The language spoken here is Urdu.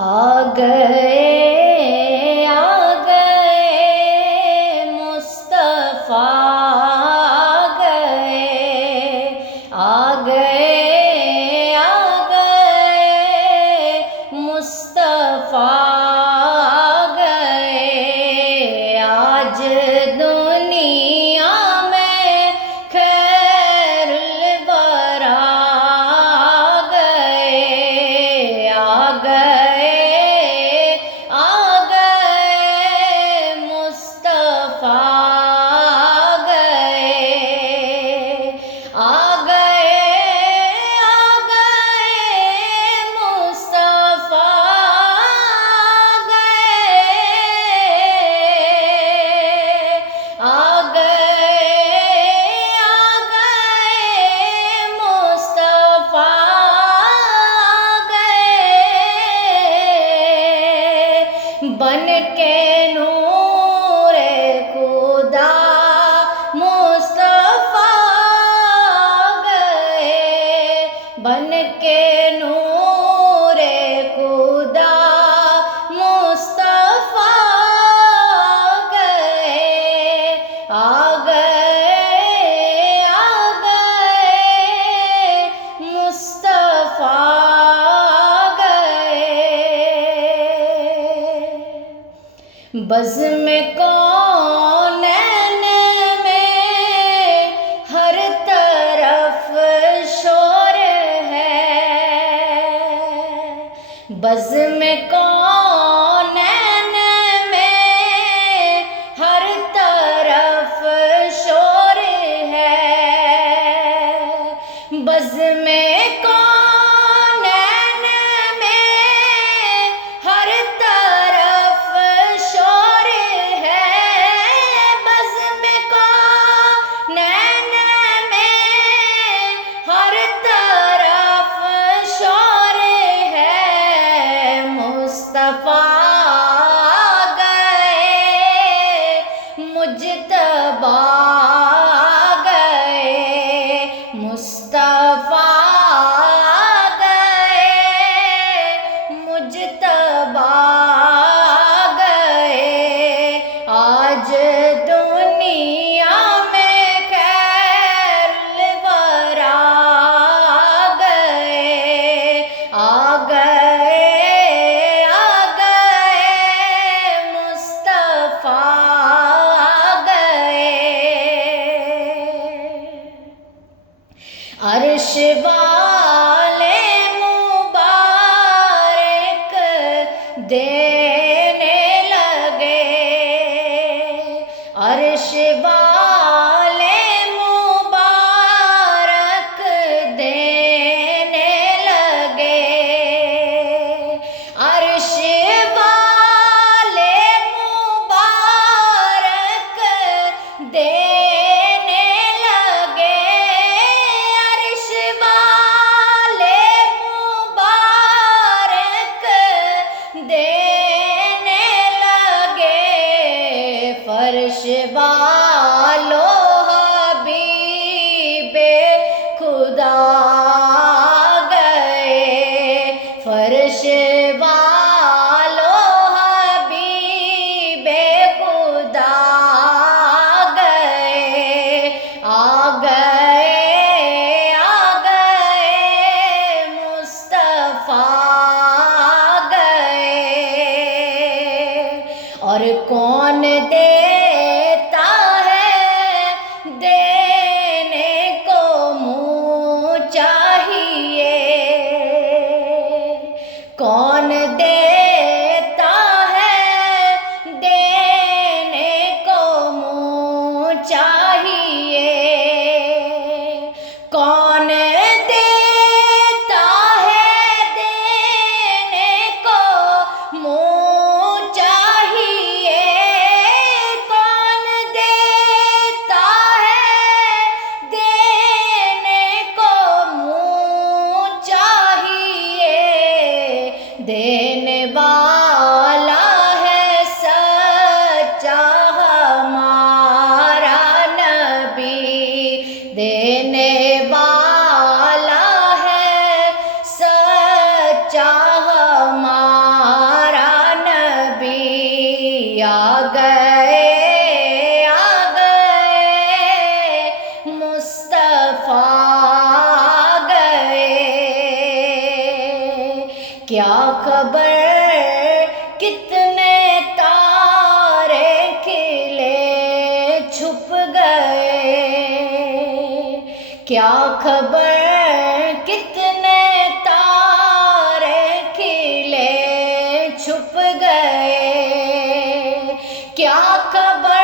آ گئے مصطفیٰ آ گئے مصطفیٰ آج دنیا میں خیر الورا بن کے نور خدا مصطفیٰ گئے بن کے نور خدا مصطفیٰ گئے آ گئے مصطفیٰ بزم کونین میں ہر طرف شور ہے بزم کونین میں ہر طرف شور ہے بزم مجتبی گئے مصطفیٰ گئے مجتبی گئے آج دنیا میں خیر الورا گئے آ گئے مصطفیٰ عرش والے مبارک دینے لگے عرش والے مبارک دینے لگے عرش والے مبارک دینے لگے فرش والو حبیب خدا گئے فرش والو حبیب خدا گئے آ گئے مصطفیٰ گئے اور کون دیتا ہے دینے کو منہ چاہیے کون دیتا ہے دینے کو منہ چاہیے کون دیتا ہے دینے کو منہ چاہیے کون دیتا ہے دینے کو منہ چاہیے دینے والا ہے سچا ہمارا نبی دینے والا ہے سچا ہمارا خبر کتنے تارے کھلے چھپ گئے، کیا خبر کتنے تارے کھلے چھپ گئے، کیا خبر